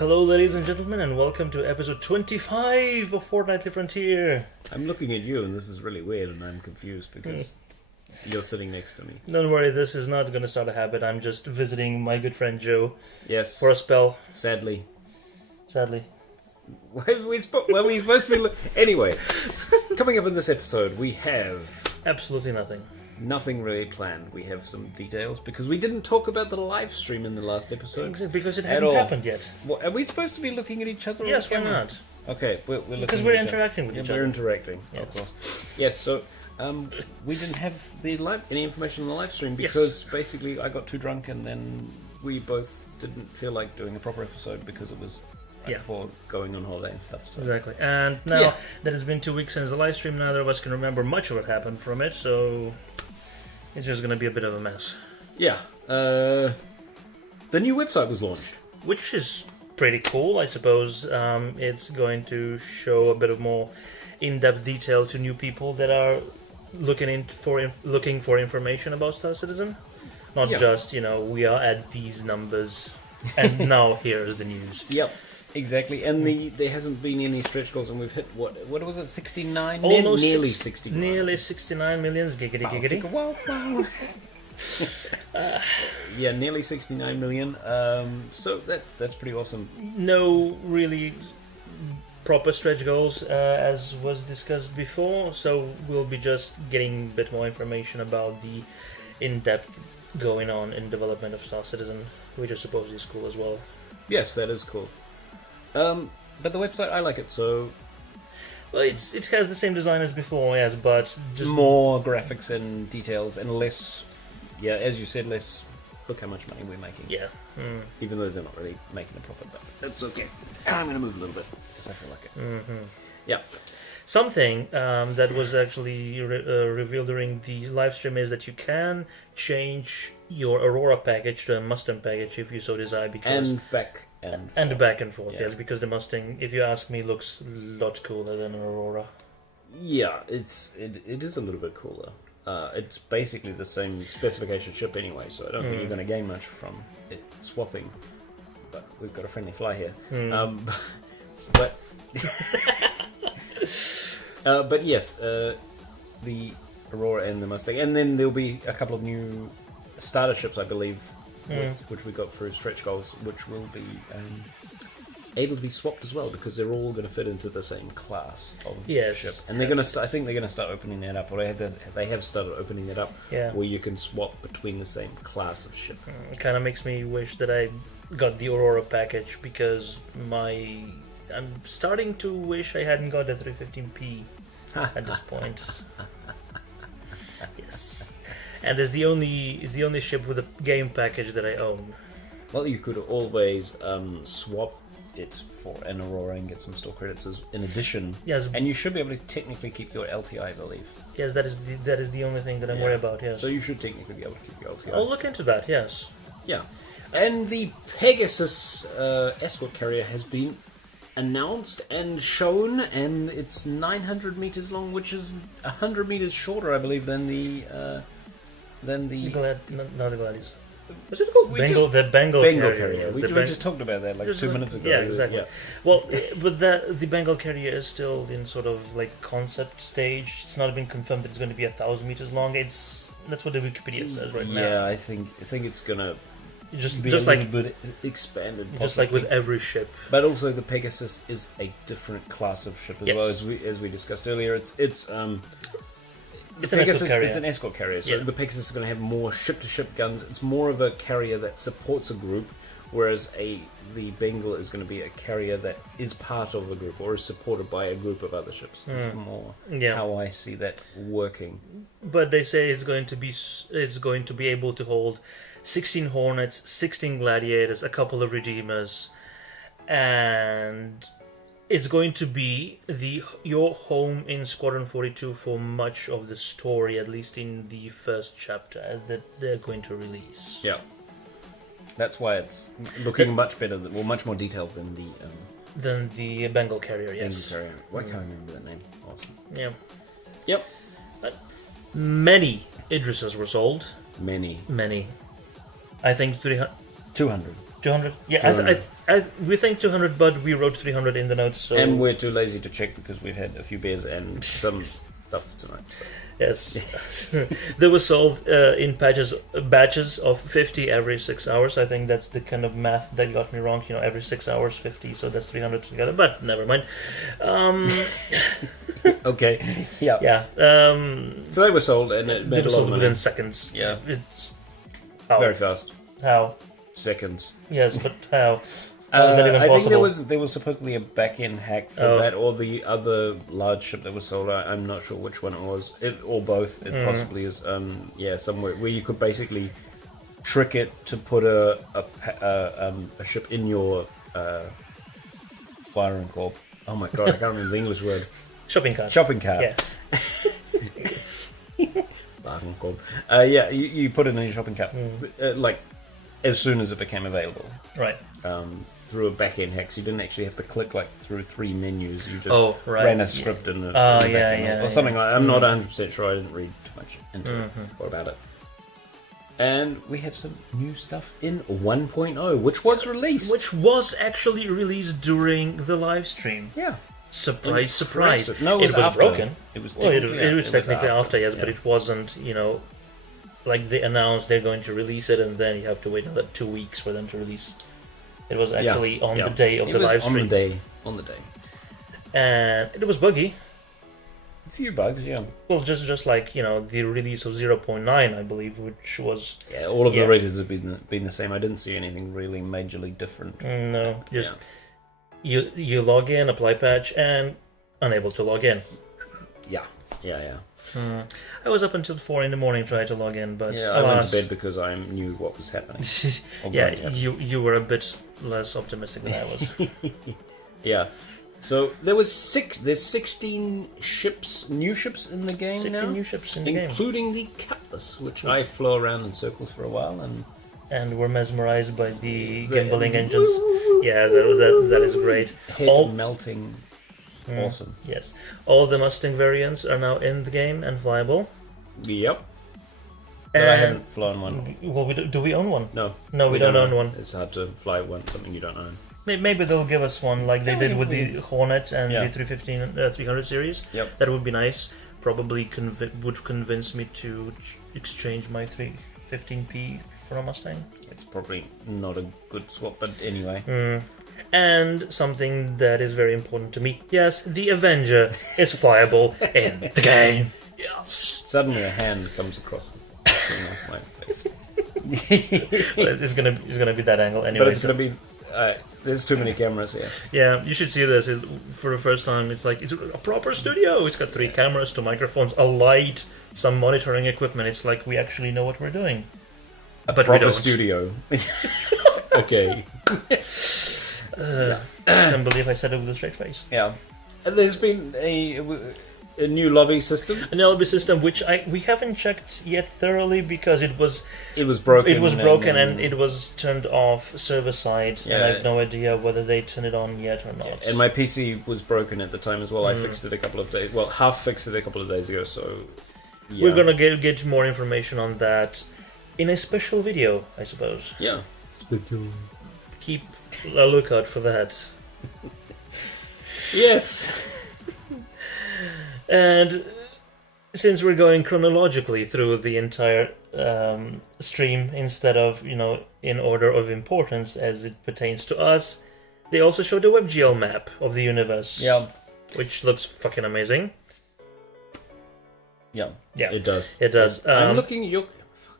Hello, ladies and gentlemen, and welcome to episode 25 of Fortnightly Frontier. I'm looking at you, and this is really weird, and I'm confused because you're sitting next to me. Don't worry, this is not going to start a habit. I'm just visiting my good friend Joe Yes. for a spell. Sadly. Sadly. Well, we both feel... Anyway, coming up in this episode, we have... Absolutely nothing. Nothing really planned. We have some details, because we didn't talk about the live stream in the last episode. Because it hadn't happened yet. What, are we supposed to be looking at each other? Yes, why camera? not? Okay, we're looking Because at we're each interacting other. with each We're other. interacting, Yes. of course. Yes, so... we didn't have any information on the live stream because basically I got too drunk and then we both didn't feel like doing a proper episode because it was before going on holiday and stuff. So. Exactly. And now that it's been 2 weeks since the live stream, neither of us can remember much of what happened from it, so it's just going to be a bit of a mess. Yeah. The new website was launched. Which is pretty cool, I suppose. It's going to show a bit of more in-depth detail to new people that are looking for information about Star Citizen. Not just, we are at these numbers and now here's the news. Yep, exactly. And there hasn't been any stretch goals, and we've hit what was it, 69? Almost nearly 69. Nearly 69 millions, giggity. Wow. Yeah, nearly 69 million. So that's pretty awesome. No really proper stretch goals, as was discussed before, so we'll be just getting a bit more information about the in-depth going on in development of Star Citizen, which I suppose is cool as well. Yes, that is cool. But the website, I like it, so... Well, it has the same design as before, yes, but just... more graphics and details, and less... Yeah, as you said, less... Look how much money we're making. Yeah. Even though they're not really making a profit, but that's okay. I'm going to move a little bit, because I feel like it. Mm-hmm. Yeah. Something that was actually revealed during the live stream is that you can change your Aurora package to a Mustang package if you so desire, because... And back and forth. Yes, because the Mustang, if you ask me, looks a lot cooler than an Aurora. Yeah, it is a little bit cooler. It's basically the same specification ship anyway, so I don't think you're going to gain much from it swapping. But we've got a friendly fly here. But but yes, the Aurora and the Mustang, and then there'll be a couple of new starter ships, I believe, which we got through stretch goals, which will be able to be swapped as well, because they're all going to fit into the same class of ship. And they're going to, I think they're going to start opening that up, or they have started opening it up, where you can swap between the same class of ship. It kind of makes me wish that I got the Aurora package, because I'm starting to wish I hadn't got the 315p at this point. Yes. And it's the only ship with a game package that I own. Well, you could always swap it for an Aurora and get some store credits in addition. Yes. And you should be able to technically keep your LTI, I believe. Yes, that is the only thing that I'm worried about, yes. So you should technically be able to keep your LTI. I'll look into that, yes. Yeah. And the Pegasus escort carrier has been announced and shown, and it's 900 meters long, which is 100 meters shorter, I believe, than the... Not the Gladius. What's it called? The Bengal carrier. Yes. We just talked about that 2 minutes ago. Yeah, exactly. Yeah. Well, but the Bengal carrier is still in sort of like concept stage. It's not been confirmed that it's going to be 1,000 meters long. That's what the Wikipedia says right now. Yeah, I think it's gonna just be just a like little bit expanded. Just like with every ship. But also the Pegasus is a different class of ship as well, as we discussed earlier. It's an escort carrier. It's an escort carrier, so the Pegasus is going to have more ship-to-ship guns. It's more of a carrier that supports a group, whereas the Bengal is going to be a carrier that is part of a group or is supported by a group of other ships. It's more how I see that working. But they say it's going to be able to hold 16 Hornets, 16 Gladiators, a couple of Redeemers, and it's going to be your home in Squadron 42 for much of the story, at least in the first chapter that they're going to release. Yeah. That's why it's looking much better, much more detailed than the Bengal carrier, yes. Bengal carrier. Why can't I remember that name? Awesome. Yeah. Yep. Many Idrises were sold. Many. I think 200. 200. Yeah, 200. we think 200, but we wrote 300 in the notes. So. And we're too lazy to check because we've had a few beers and some stuff tonight. So. Yes, they were sold in batches of 50 every 6 hours. I think that's the kind of math that got me wrong. Every 6 hours, 50, so that's 300 together. But never mind. Okay. Yeah. Yeah. So they were sold, and it They made were a lot sold of within money. seconds. Yeah. It's Very fast. how? Seconds. Yes, but how? How is that even I think possible? there was supposedly a back-end hack for that, or the other large ship that was sold. I'm not sure which one it was, or both. It possibly is. Somewhere where you could basically trick it to put a ship in your firing corp. Oh my god, I can't remember the English word. Shopping cart. Shopping cart. Yes. Firing corp. You put it in your shopping cart, like as soon as it became available. Right. Through a back-end hack, so you didn't actually have to click through 3 menus. You just ran a script in the back end or something like that. I'm not 100% sure. I didn't read too much into it or about it. And we have some new stuff in 1.0, which was released. Which was actually released during the live stream. Yeah. Surprise, surprise. No, it was after. Broken. It was technically after, yes, yeah. but it wasn't, like they announced they're going to release it and then you have to wait another 2 weeks for them to release. It was actually on the day of the live stream. On the day. And it was buggy. A few bugs, yeah. Well, just like, the release of 0.9, I believe, which was... Yeah, all of the ratings have been the same. I didn't see anything really majorly different. No, just... You log in, apply patch, and unable to log in. Yeah. I was up until 4 in the morning trying to log in, but I went to bed because I knew what was happening. You were a bit less optimistic than I was. Yeah. So there's 16 new ships in the game 16 now, new ships in the game, including the Cutlass, which I flew around in circles for a while and were mesmerized by the gimbaling engines. Yeah, that is great. Head melting. Awesome. Yes. All the Mustang variants are now in the game and viable. Yep. But I haven't flown one. Well, do we own one? No. No, we don't own one. It's hard to fly something you don't own. Maybe they'll give us one like they did with the Hornet and the 300 series. Yep. That would be nice. Probably would convince me to exchange my 315p for a Mustang. It's probably not a good swap, but anyway. And something that is very important to me. Yes, the Avenger is flyable in the game. Yes. Suddenly a hand comes across the screen of my face. It's gonna be that angle anyway. But it's gonna be. There's too many cameras here. Yeah, you should see this. For the first time, it's like it's a proper studio. It's got 3 cameras, 2 microphones, a light, some monitoring equipment. It's like we actually know what we're doing. A but proper we don't. Studio. Okay. I can't believe I said it with a straight face. Yeah. And there's been a new lobby system. An LB system, which we haven't checked yet thoroughly because it was broken. It was broken and it was turned off server side, Yeah. and I have no idea whether they turned it on yet or not. Yeah. And my PC was broken at the time as well. I fixed it a couple of days. Well, half fixed it a couple of days ago. So yeah. We're gonna get more information on that in a special video, I suppose. Yeah. Special. Keep a lookout for that. Yes. And since we're going chronologically through the entire stream instead of, in order of importance as it pertains to us, they also showed the WebGL map of the universe. Yeah. Which looks fucking amazing. Yeah. Yeah. It does. It does. I'm looking at your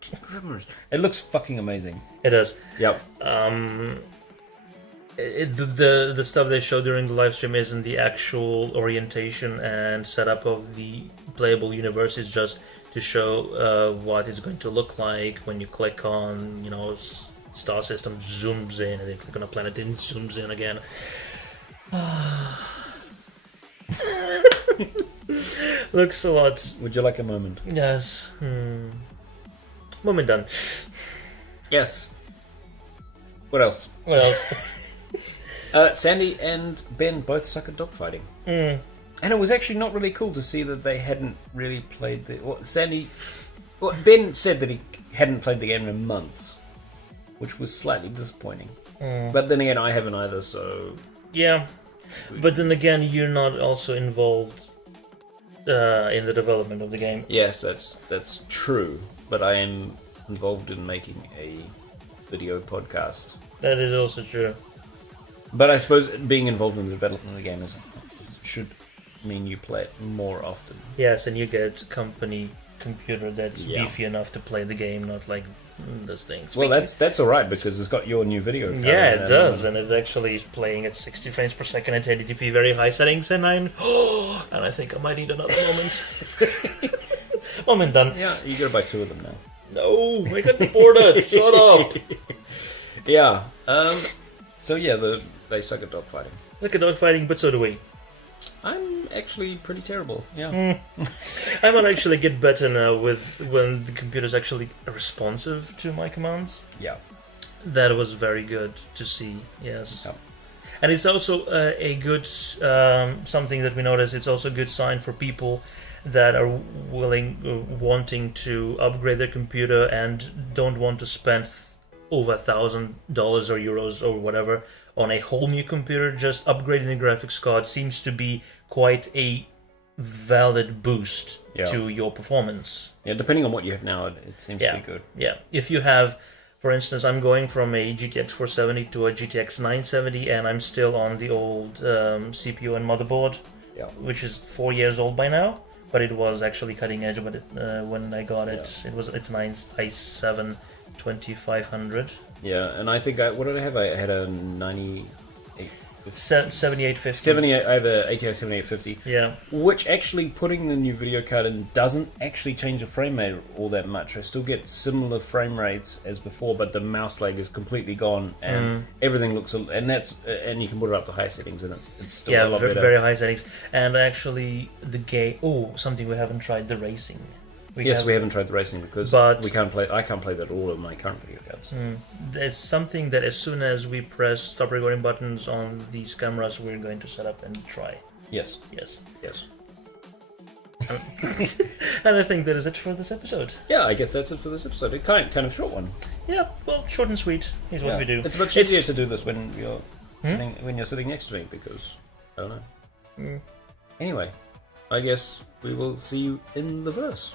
fucking grammars. It looks fucking amazing. It does. Yep. The stuff they showed during the live stream isn't the actual orientation and setup of the playable universe. It's just to show what it's going to look like when you click on, star system zooms in, and then click on a planet, it zooms in again. Looks a lot. Would you like a moment? Yes. Moment done. Yes. What else? What else? Sandy and Ben both suck at dogfighting. And it was actually not really cool to see that they hadn't really played the... Ben said that he hadn't played the game in months, which was slightly disappointing. But then again, I haven't either, so... Yeah. But then again, you're not also involved in the development of the game. Yes, that's true. But I am involved in making a video podcast. That is also true. But I suppose being involved in the development of the game should mean you play it more often. Yes, and you get company computer that's Yeah. beefy enough to play the game, not like this thing. Well, that's all right because it's got your new video card. Yeah, it does, and it's actually playing at 60 frames per second at 1080p, very high settings, and and I think I might need another moment. Moment done. Yeah, you gotta buy 2 of them now. No, I can afford it. Shut up. Yeah. So yeah, they suck at dogfighting. Look at dogfighting, but so do we. I'm actually pretty terrible. Yeah. I might actually get better now when the computer's actually responsive to my commands. Yeah. That was very good to see. Yes. Yeah. And it's also a good something that we noticed. It's also a good sign for people that are wanting to upgrade their computer and don't want to spend over $1,000 or euros or whatever on a whole new computer. Just upgrading the graphics card seems to be quite a valid boost to your performance. Yeah, depending on what you have now, it seems to be good. Yeah, if you have, for instance, I'm going from a GTX 470 to a GTX 970, and I'm still on the old CPU and motherboard, which is 4 years old by now. But it was actually cutting edge. But when I got it, it's i7 2500. Yeah, and I think what did I have? I had a 7850. 78. I have a ATI 7850. Yeah. Which actually, putting the new video card in doesn't actually change the frame rate all that much. I still get similar frame rates as before, but the mouse lag is completely gone, and everything looks. And you can put it up to high settings, and it's still a lot better. Very high settings. And actually, the game. Oh, something we haven't tried: the racing. We haven't tried the racing because we can't play. I can't play that all on my current video cards. It's something that as soon as we press stop recording buttons on these cameras, we're going to set up and try. Yes. And I think that is it for this episode. Yeah, I guess that's it for this episode. A kind of short one. Yeah, well, short and sweet is what we do. It's much easier to do this when you're sitting next to me because I don't know. Anyway, I guess we will see you in the verse.